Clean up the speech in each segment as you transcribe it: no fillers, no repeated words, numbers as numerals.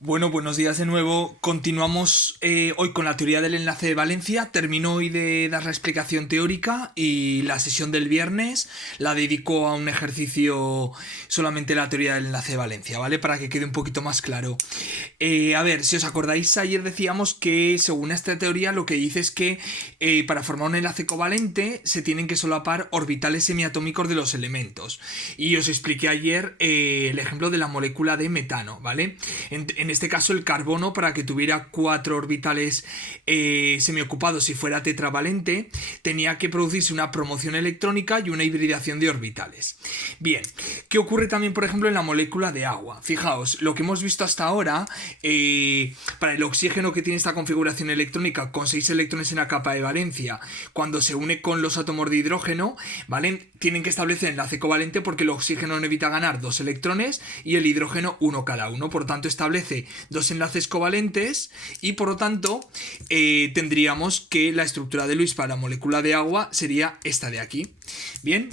Bueno, buenos días de nuevo. Continuamos hoy con la teoría del enlace de valencia. Termino hoy de dar la explicación teórica y la sesión del viernes la dedico a un ejercicio solamente la teoría del enlace de valencia, ¿vale? Para que quede un poquito más claro. A ver, si os acordáis, ayer decíamos que según esta teoría lo que dice es que para formar un enlace covalente se tienen que solapar orbitales semiatómicos de los elementos. Y os expliqué ayer el ejemplo de la molécula de metano, ¿vale? En este caso el carbono, para que tuviera 4 orbitales semiocupados y fuera tetravalente, tenía que producirse una promoción electrónica y una hibridación de orbitales. Bien, ¿qué ocurre también, por ejemplo, en la molécula de agua? Fijaos, lo que hemos visto hasta ahora, para el oxígeno que tiene esta configuración electrónica con 6 electrones en la capa de valencia, cuando se une con los átomos de hidrógeno, ¿vale? Tienen que establecer enlace covalente porque el oxígeno necesita ganar 2 electrones y el hidrógeno uno cada uno. Por tanto, establece 2 enlaces covalentes y por lo tanto tendríamos que la estructura de Lewis para la molécula de agua sería esta de aquí. Bien.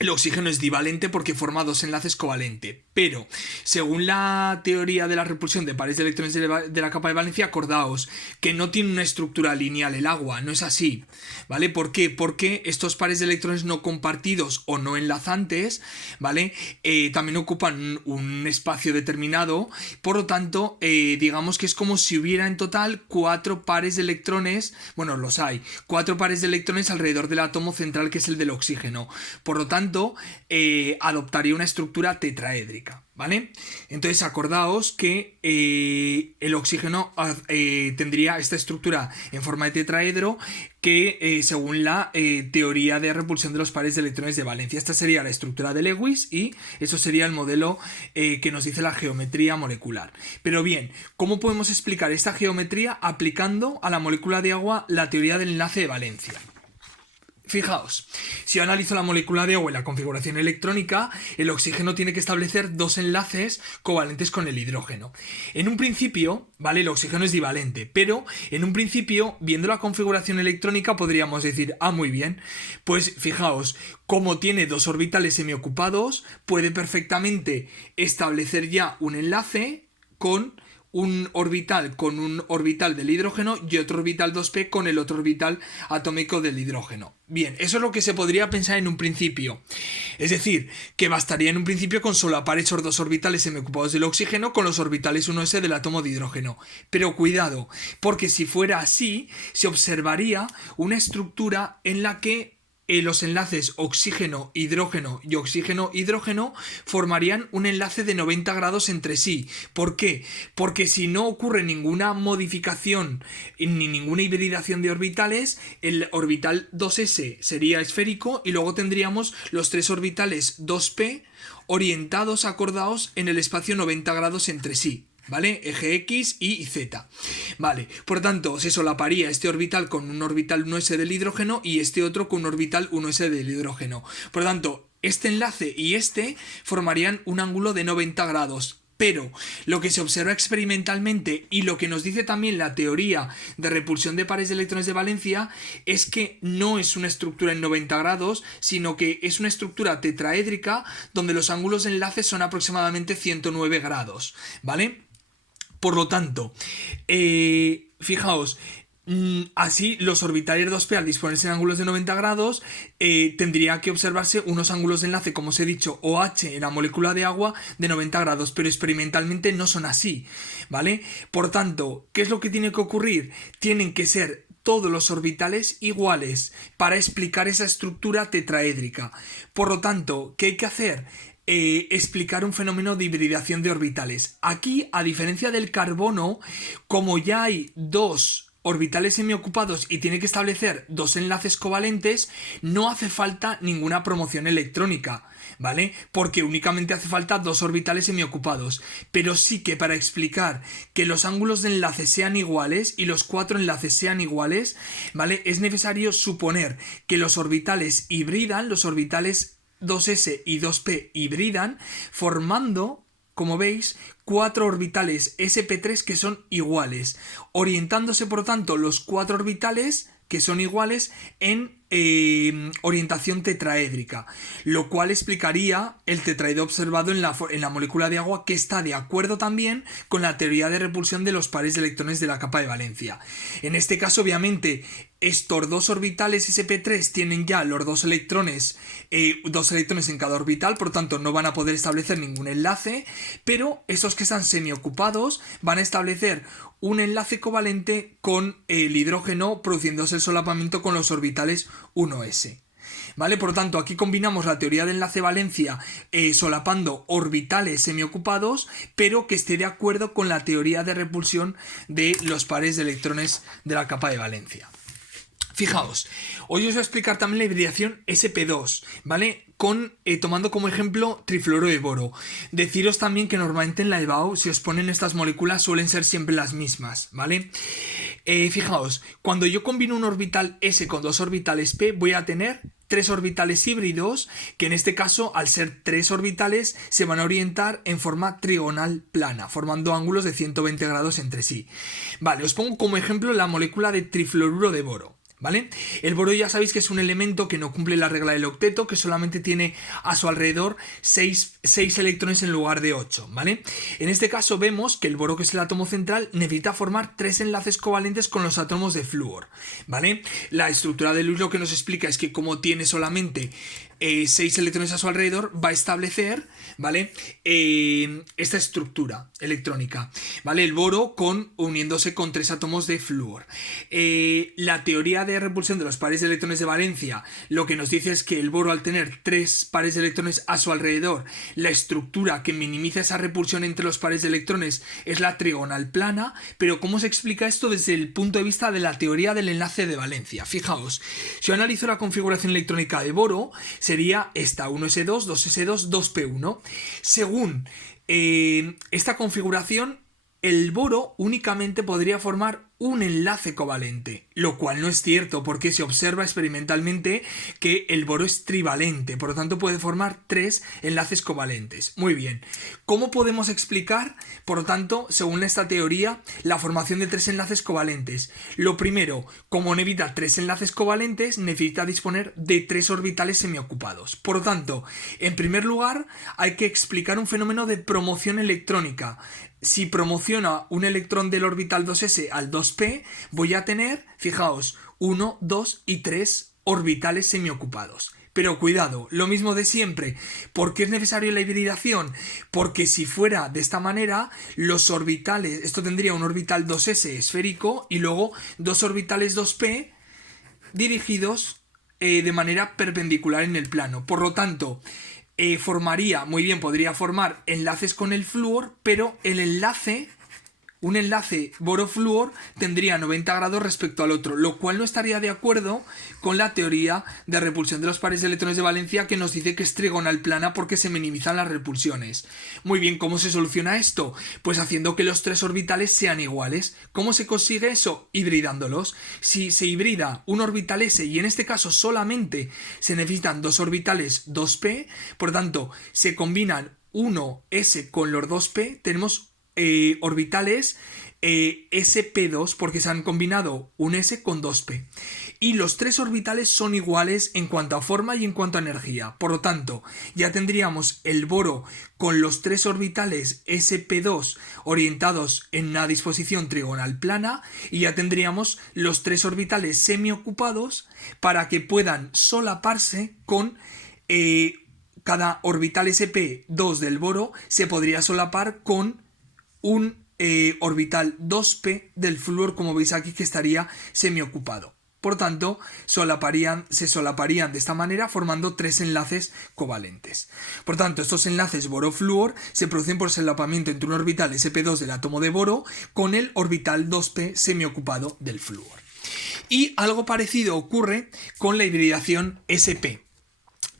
El oxígeno es divalente porque forma 2 enlaces covalentes, pero según la teoría de la repulsión de pares de electrones de la capa de valencia, acordaos que no tiene una estructura lineal el agua, no es así, ¿vale? ¿Por qué? Porque estos pares de electrones no compartidos o no enlazantes, ¿vale? También ocupan un espacio determinado, por lo tanto, digamos que es como si hubiera en total 4 pares de electrones, bueno, los hay, 4 pares de electrones alrededor del átomo central que es el del oxígeno, por lo tanto, adoptaría una estructura tetraédrica, ¿vale? Entonces acordaos que el oxígeno tendría esta estructura en forma de tetraedro que según la teoría de repulsión de los pares de electrones de valencia. Esta sería la estructura de Lewis y eso sería el modelo que nos dice la geometría molecular. Pero bien, ¿cómo podemos explicar esta geometría aplicando a la molécula de agua la teoría del enlace de valencia? Fijaos, si yo analizo la molécula de agua y la configuración electrónica, el oxígeno tiene que establecer 2 enlaces covalentes con el hidrógeno. En un principio, ¿vale? El oxígeno es divalente, pero en un principio, viendo la configuración electrónica, podríamos decir, muy bien, pues fijaos, como tiene 2 orbitales semiocupados, puede perfectamente establecer ya un enlace con un orbital del hidrógeno y otro orbital 2p con el otro orbital atómico del hidrógeno. Bien, eso es lo que se podría pensar en un principio. Es decir, que bastaría en un principio con solapar esos 2 orbitales semiocupados del oxígeno con los orbitales 1s del átomo de hidrógeno. Pero cuidado, porque si fuera así, se observaría una estructura en la que los enlaces oxígeno-hidrógeno y oxígeno-hidrógeno formarían un enlace de 90 grados entre sí. ¿Por qué? Porque si no ocurre ninguna modificación ni ninguna hibridación de orbitales, el orbital 2s sería esférico y luego tendríamos los 3 orbitales 2p orientados, acordados, en el espacio 90 grados entre sí. ¿Vale? Eje X, Y y Z. Vale, por tanto, se solaparía este orbital con un orbital 1s del hidrógeno y este otro con un orbital 1s del hidrógeno. Por lo tanto, este enlace y este formarían un ángulo de 90 grados. Pero lo que se observa experimentalmente y lo que nos dice también la teoría de repulsión de pares de electrones de valencia es que no es una estructura en 90 grados, sino que es una estructura tetraédrica donde los ángulos de enlace son aproximadamente 109 grados, ¿vale? Por lo tanto, fijaos, así los orbitales 2p al disponerse en ángulos de 90 grados tendría que observarse unos ángulos de enlace, como os he dicho, OH en la molécula de agua de 90 grados, pero experimentalmente no son así, ¿vale? Por tanto, ¿qué es lo que tiene que ocurrir? Tienen que ser todos los orbitales iguales para explicar esa estructura tetraédrica. Por lo tanto, ¿qué hay que hacer? Explicar un fenómeno de hibridación de orbitales. Aquí, a diferencia del carbono, como ya hay 2 orbitales semiocupados y tiene que establecer 2 enlaces covalentes, no hace falta ninguna promoción electrónica, ¿vale? Porque únicamente hace falta 2 orbitales semiocupados. Pero sí que para explicar que los ángulos de enlace sean iguales y los 4 enlaces sean iguales, ¿vale? Es necesario suponer que los orbitales hibridan, los orbitales 2s y 2p hibridan, formando, como veis, 4 orbitales sp3 que son iguales, orientándose por tanto los 4 orbitales que son iguales en orientación tetraédrica, lo cual explicaría el tetraedro observado en la molécula de agua, que está de acuerdo también con la teoría de repulsión de los pares de electrones de la capa de valencia. En este caso, obviamente, estos dos orbitales sp3 tienen ya los dos electrones en cada orbital, por lo tanto no van a poder establecer ningún enlace, pero esos que están semiocupados van a establecer un enlace covalente con el hidrógeno, produciéndose el solapamiento con los orbitales 1s. ¿Vale? Por lo tanto, aquí combinamos la teoría de enlace-valencia solapando orbitales semiocupados, pero que esté de acuerdo con la teoría de repulsión de los pares de electrones de la capa de valencia. Fijaos, hoy os voy a explicar también la hibridación sp2, ¿vale? Tomando como ejemplo trifluoro de boro. Deciros también que normalmente en la EBAU, si os ponen estas moléculas, suelen ser siempre las mismas, ¿vale? Fijaos, cuando yo combino un orbital S con dos orbitales P, voy a tener tres orbitales híbridos, que en este caso, al ser tres orbitales, se van a orientar en forma trigonal plana, formando ángulos de 120 grados entre sí. Vale, os pongo como ejemplo la molécula de trifluoruro de boro. ¿Vale? El boro ya sabéis que es un elemento que no cumple la regla del octeto, que solamente tiene a su alrededor 6 electrones en lugar de 8, ¿vale? En este caso vemos que el boro, que es el átomo central, necesita formar 3 enlaces covalentes con los átomos de flúor, ¿vale? La estructura de Lewis lo que nos explica es que como tiene solamente 6 electrones a su alrededor, va a establecer, ¿vale? Esta estructura electrónica, ¿vale? El boro uniéndose con 3 átomos de flúor. La teoría de repulsión de los pares de electrones de valencia lo que nos dice es que el boro, al tener 3 pares de electrones a su alrededor, la estructura que minimiza esa repulsión entre los pares de electrones es la trigonal plana. Pero ¿cómo se explica esto desde el punto de vista de la teoría del enlace de valencia? Fijaos, si yo analizo la configuración electrónica de boro, sería esta: 1s2, 2s2, 2p1. Según esta configuración, el boro únicamente podría formar un enlace covalente, lo cual no es cierto, porque se observa experimentalmente que el boro es trivalente, por lo tanto puede formar 3 enlaces covalentes. Muy bien, ¿cómo podemos explicar, por lo tanto, según esta teoría, la formación de 3 enlaces covalentes? Lo primero, como necesita 3 enlaces covalentes, necesita disponer de 3 orbitales semiocupados. Por lo tanto, en primer lugar, hay que explicar un fenómeno de promoción electrónica. Si promociona un electrón del orbital 2s al 2p, voy a tener, fijaos, 1, 2 y 3 orbitales semiocupados. Pero cuidado, lo mismo de siempre. ¿Por qué es necesario la hibridación? Porque si fuera de esta manera, los orbitales, esto tendría un orbital 2s esférico y luego 2 orbitales 2p dirigidos de manera perpendicular en el plano. Por lo tanto, podría formar enlaces con el flúor, pero un enlace boro-flúor tendría 90 grados respecto al otro, lo cual no estaría de acuerdo con la teoría de repulsión de los pares de electrones de valencia, que nos dice que es trigonal plana porque se minimizan las repulsiones. Muy bien, ¿cómo se soluciona esto? Pues haciendo que los 3 orbitales sean iguales. ¿Cómo se consigue eso? Hibridándolos. Si se hibrida un orbital S, y en este caso solamente se necesitan 2 orbitales 2p, por tanto se combinan 1s con los 2p, tenemos orbitales sp2, porque se han combinado un s con 2p, y los 3 orbitales son iguales en cuanto a forma y en cuanto a energía. Por lo tanto, ya tendríamos el boro con los 3 orbitales sp2 orientados en una disposición trigonal plana, y ya tendríamos los 3 orbitales semiocupados para que puedan solaparse con cada orbital sp2 del boro se podría solapar con un orbital 2p del flúor, como veis aquí, que estaría semiocupado. Por tanto, se solaparían de esta manera, formando 3 enlaces covalentes. Por tanto, estos enlaces boro-flúor se producen por solapamiento entre un orbital sp2 del átomo de boro con el orbital 2p semiocupado del flúor. Y algo parecido ocurre con la hibridación sp.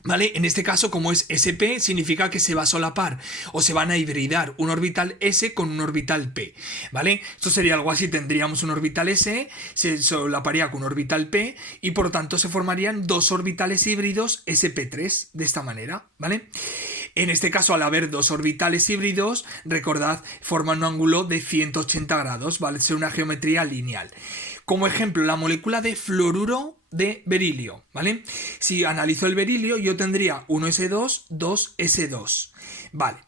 ¿Vale? En este caso, como es sp, significa que se va a solapar o se van a hibridar un orbital s con un orbital p, ¿vale? Esto sería algo así: tendríamos un orbital s, se solaparía con un orbital p, y por lo tanto se formarían 2 orbitales híbridos sp3, de esta manera, ¿vale? En este caso, al haber 2 orbitales híbridos, recordad, forman un ángulo de 180 grados, ¿vale? Es una geometría lineal. Como ejemplo, la molécula de fluoruro de berilio, ¿vale? Si analizo el berilio, yo tendría 1s2, 2s2. Vale.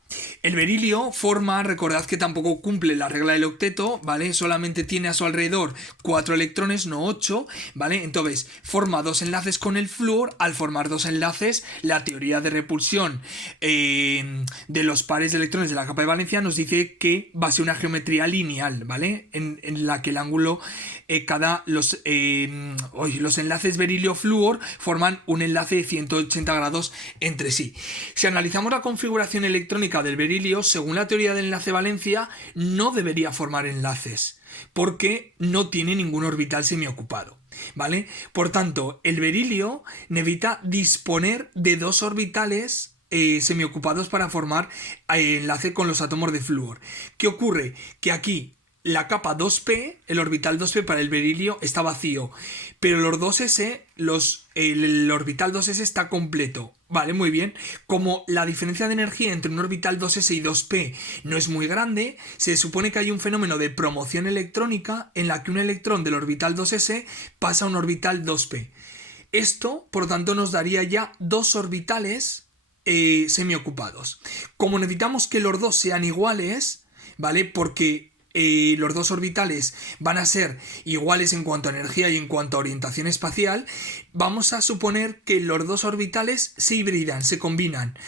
El berilio forma, recordad que tampoco cumple la regla del octeto, ¿vale? Solamente tiene a su alrededor 4 electrones, no 8, ¿vale? Entonces, forma dos enlaces con el flúor. Al formar dos enlaces, la teoría de repulsión de los pares de electrones de la capa de valencia nos dice que va a ser una geometría lineal, ¿vale? En la que el ángulo, los enlaces berilio-flúor forman un enlace de 180 grados entre sí. Si analizamos la configuración electrónica del berilio, según la teoría del enlace valencia, no debería formar enlaces, porque no tiene ningún orbital semiocupado, ¿vale? Por tanto, el berilio necesita disponer de dos orbitales semiocupados para formar enlace con los átomos de flúor. ¿Qué ocurre? Que aquí la capa 2p, el orbital 2p para el berilio está vacío, pero los 2s, el orbital 2s está completo. Vale, muy bien. Como la diferencia de energía entre un orbital 2s y 2p no es muy grande, se supone que hay un fenómeno de promoción electrónica en la que un electrón del orbital 2s pasa a un orbital 2p. Esto, por tanto, nos daría ya dos orbitales semiocupados. Como necesitamos que los dos sean iguales, ¿vale? Porque los dos orbitales van a ser iguales en cuanto a energía y en cuanto a orientación espacial, vamos a suponer que los dos orbitales se hibridan, se combinan,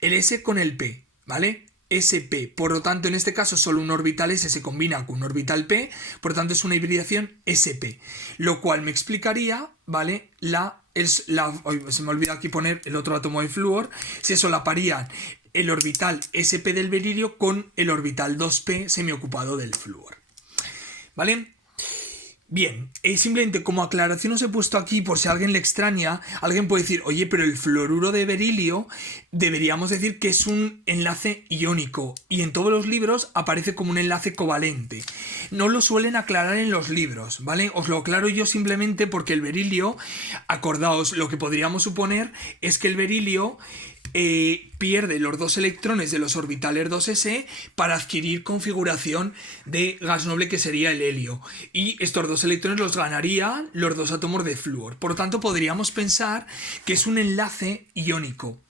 el S con el P, ¿vale? SP. Por lo tanto, en este caso solo un orbital S se combina con un orbital P, por lo tanto es una hibridación SP, lo cual me explicaría, ¿vale? Se me olvida aquí poner el otro átomo de flúor, se solaparían el orbital sp del berilio con el orbital 2p semiocupado del flúor. ¿Vale? Bien, simplemente como aclaración os he puesto aquí, por si a alguien le extraña, alguien puede decir, oye, pero el fluoruro de berilio deberíamos decir que es un enlace iónico, y en todos los libros aparece como un enlace covalente. No lo suelen aclarar en los libros, ¿vale? Os lo aclaro yo simplemente porque el berilio, acordaos, lo que podríamos suponer es que el berilio pierde los dos electrones de los orbitales 2s para adquirir configuración de gas noble, que sería el helio, y estos dos electrones los ganarían los dos átomos de flúor. Por lo tanto, podríamos pensar que es un enlace iónico.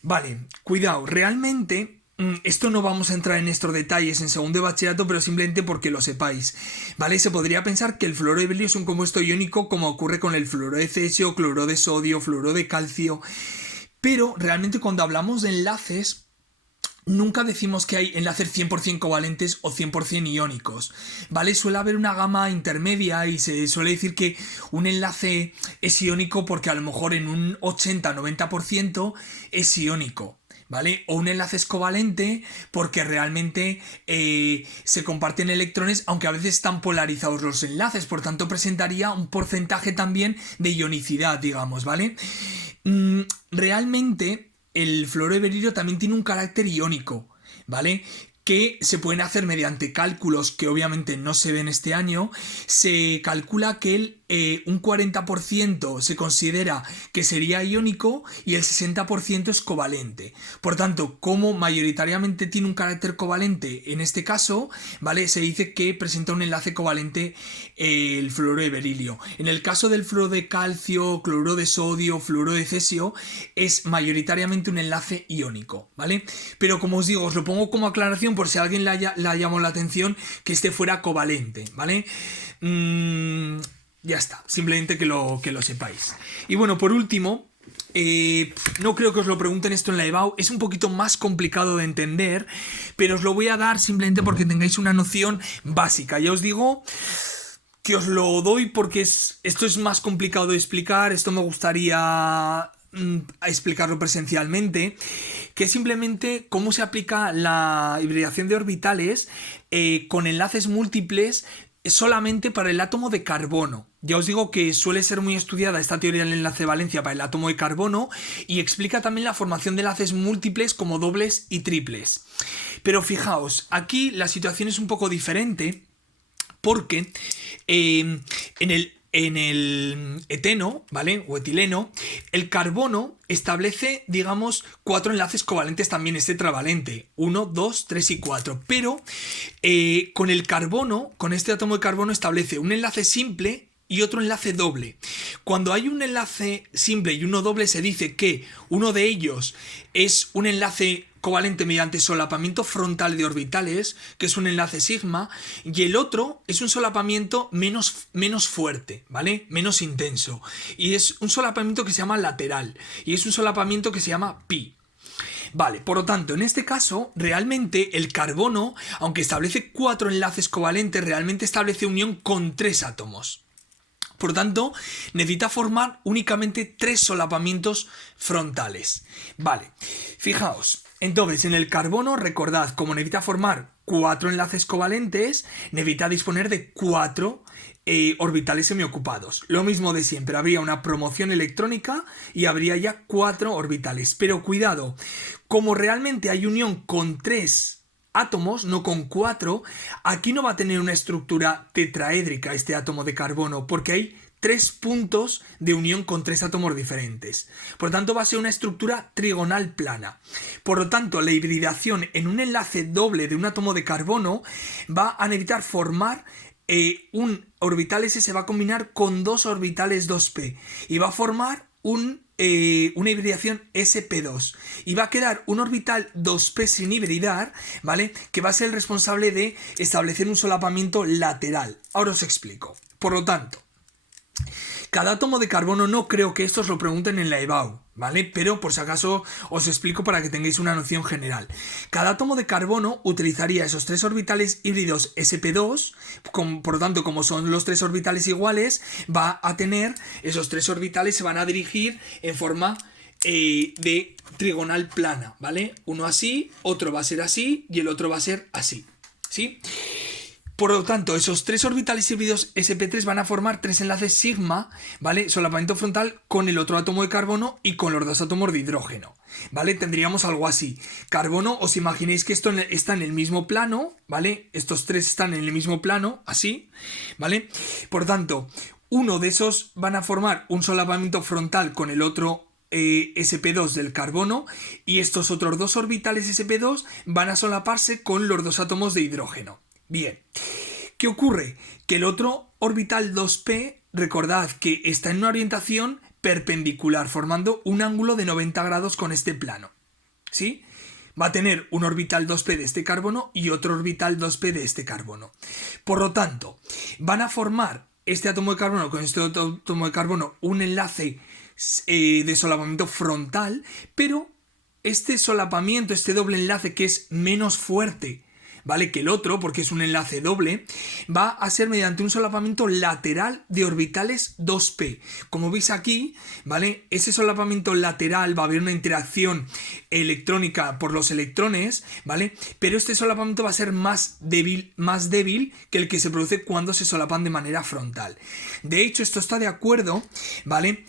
Vale, cuidado, realmente esto no vamos a entrar en estos detalles en segundo de bachillerato, pero simplemente porque lo sepáis, ¿vale? Se podría pensar que el fluoruro de berilio es un compuesto iónico, como ocurre con el fluoruro de cesio, cloruro de sodio, fluoruro de calcio. Pero realmente cuando hablamos de enlaces, nunca decimos que hay enlaces 100% covalentes o 100% iónicos, ¿vale? Suele haber una gama intermedia y se suele decir que un enlace es iónico porque a lo mejor en un 80-90% es iónico, ¿vale? O un enlace es covalente porque realmente se comparten electrones, aunque a veces están polarizados los enlaces, por tanto presentaría un porcentaje también de ionicidad, digamos, ¿vale? Realmente el fluoruro de berilio también tiene un carácter iónico, ¿vale? Que se pueden hacer mediante cálculos que obviamente no se ven este año. Se calcula que un 40% se considera que sería iónico y el 60% es covalente. Por tanto, como mayoritariamente tiene un carácter covalente en este caso, ¿vale? Se dice que presenta un enlace covalente el fluoruro de berilio. En el caso del fluoruro de calcio, cloruro de sodio, fluoruro de cesio, es mayoritariamente un enlace iónico, ¿vale? Pero como os digo, os lo pongo como aclaración por si a alguien le llamó la atención que este fuera covalente, ¿vale? Ya está, simplemente que lo sepáis. Y bueno, por último, no creo que os lo pregunten esto en la EBAU, es un poquito más complicado de entender, pero os lo voy a dar simplemente porque tengáis una noción básica. Ya os digo que os lo doy porque esto es más complicado de explicar, esto me gustaría explicarlo presencialmente, que es simplemente cómo se aplica la hibridación de orbitales con enlaces múltiples solamente para el átomo de carbono. Ya os digo que suele ser muy estudiada esta teoría del enlace de valencia para el átomo de carbono y explica también la formación de enlaces múltiples como dobles y triples. Pero fijaos, aquí la situación es un poco diferente porque en el eteno, ¿vale? O etileno, el carbono establece, digamos, 4 enlaces covalentes también, es tetravalente. 1, 2, 3 y 4. Pero con el carbono, con este átomo de carbono, establece un enlace simple y otro enlace doble. Cuando hay un enlace simple y uno doble, se dice que uno de ellos es un enlace covalente mediante solapamiento frontal de orbitales, que es un enlace sigma, y el otro es un solapamiento menos fuerte, ¿vale? Menos intenso. Y es un solapamiento que se llama lateral, y es un solapamiento que se llama pi. Vale, por lo tanto, en este caso, realmente el carbono, aunque establece 4 enlaces covalentes, realmente establece unión con 3 átomos. Por lo tanto, necesita formar únicamente 3 solapamientos frontales. Vale, fijaos. Entonces, en el carbono, recordad, como necesita formar 4 enlaces covalentes, necesita disponer de 4 orbitales semiocupados. Lo mismo de siempre, habría una promoción electrónica y habría ya 4 orbitales. Pero cuidado, como realmente hay unión con 3 átomos, no con 4, aquí no va a tener una estructura tetraédrica este átomo de carbono, porque hay 3 puntos de unión con 3 átomos diferentes. Por lo tanto, va a ser una estructura trigonal plana. Por lo tanto, la hibridación en un enlace doble de un átomo de carbono va a necesitar formar un orbital S, se va a combinar con 2 orbitales 2p y va a formar una hibridación sp2 y va a quedar un orbital 2p sin hibridar, ¿vale? Que va a ser el responsable de establecer un solapamiento lateral. Ahora os explico. Por lo tanto, cada átomo de carbono, no creo que esto os lo pregunten en la EBAU, ¿vale? Pero por si acaso os explico para que tengáis una noción general. Cada átomo de carbono utilizaría esos 3 orbitales híbridos sp2, por lo tanto, como son los 3 orbitales iguales, va a tener esos 3 orbitales, se van a dirigir en forma de trigonal plana, ¿vale? Uno así, otro va a ser así y el otro va a ser así, ¿sí? Por lo tanto, esos 3 orbitales híbridos sp3 van a formar 3 enlaces sigma, ¿vale? Solapamiento frontal con el otro átomo de carbono y con los 2 átomos de hidrógeno, ¿vale? Tendríamos algo así. Carbono, os imaginéis que esto está en el mismo plano, ¿vale? Estos 3 están en el mismo plano, así, ¿vale? Por lo tanto, uno de esos van a formar un solapamiento frontal con el otro sp2 del carbono y estos otros 2 orbitales sp2 van a solaparse con los 2 átomos de hidrógeno. Bien, ¿qué ocurre? Que el otro orbital 2p, recordad que está en una orientación perpendicular, formando un ángulo de 90 grados con este plano, ¿sí? Va a tener un orbital 2p de este carbono y otro orbital 2p de este carbono. Por lo tanto, van a formar este átomo de carbono con este otro átomo de carbono un enlace de solapamiento frontal, pero este solapamiento, este doble enlace que es menos fuerte, ¿vale? Que el otro, porque es un enlace doble, va a ser mediante un solapamiento lateral de orbitales 2p. Como veis aquí, ¿vale? Ese solapamiento lateral va a haber una interacción electrónica por los electrones, ¿vale? Pero este solapamiento va a ser más débil que el que se produce cuando se solapan de manera frontal. De hecho, esto está de acuerdo, ¿vale?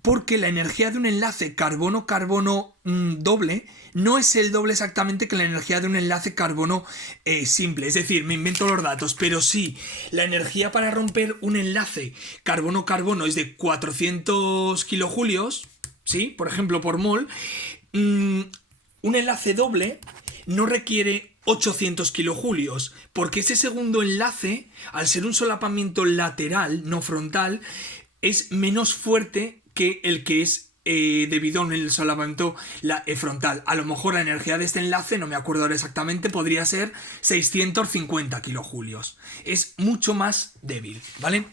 Porque la energía de un enlace carbono-carbono doble no es el doble exactamente que la energía de un enlace carbono simple. Es decir, me invento los datos, pero sí, la energía para romper un enlace carbono-carbono es de 400 kilojulios, ¿sí? Por ejemplo, por mol. Un enlace doble no requiere 800 kilojulios, porque ese segundo enlace, al ser un solapamiento lateral, no frontal, es menos fuerte que el que es debido a un solapamiento frontal. A lo mejor la energía de este enlace, no me acuerdo ahora exactamente, podría ser 650 kilojulios. Es mucho más débil, ¿vale?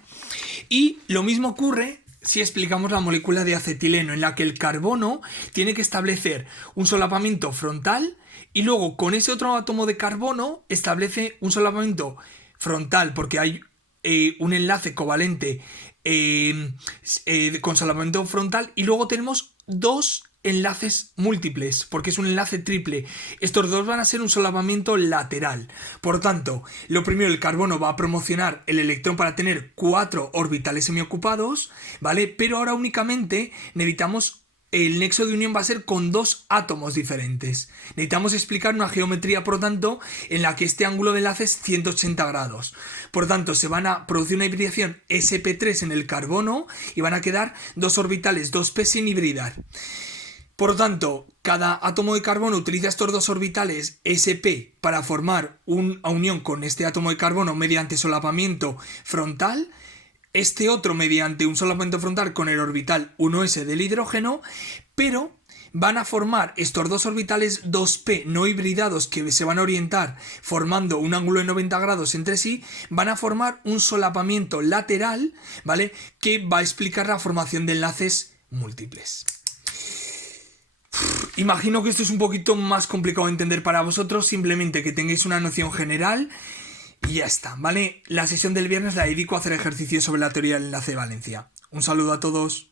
Y lo mismo ocurre si explicamos la molécula de acetileno, en la que el carbono tiene que establecer un solapamiento frontal y luego con ese otro átomo de carbono establece un solapamiento frontal, porque hay un enlace covalente con solapamiento frontal, y luego tenemos 2 enlaces múltiples, porque es un enlace triple. Estos 2 van a ser un solapamiento lateral. Por tanto, lo primero, el carbono va a promocionar el electrón para tener 4 orbitales semiocupados, ¿vale? Pero ahora únicamente necesitamos, el nexo de unión va a ser con 2 átomos diferentes. Necesitamos explicar una geometría, por lo tanto, en la que este ángulo de enlace es 180 grados. Por lo tanto, se van a producir una hibridación sp3 en el carbono y van a quedar 2 orbitales 2p sin hibridar. Por lo tanto, cada átomo de carbono utiliza estos dos orbitales sp para formar una unión con este átomo de carbono mediante solapamiento frontal, este otro mediante un solapamiento frontal con el orbital 1s del hidrógeno, pero van a formar estos dos orbitales 2p no hibridados que se van a orientar formando un ángulo de 90 grados entre sí, van a formar un solapamiento lateral, ¿vale? Que va a explicar la formación de enlaces múltiples. Imagino que esto es un poquito más complicado de entender para vosotros, simplemente que tengáis una noción general y ya está, ¿vale? La sesión del viernes la dedico a hacer ejercicios sobre la teoría del enlace de valencia. Un saludo a todos.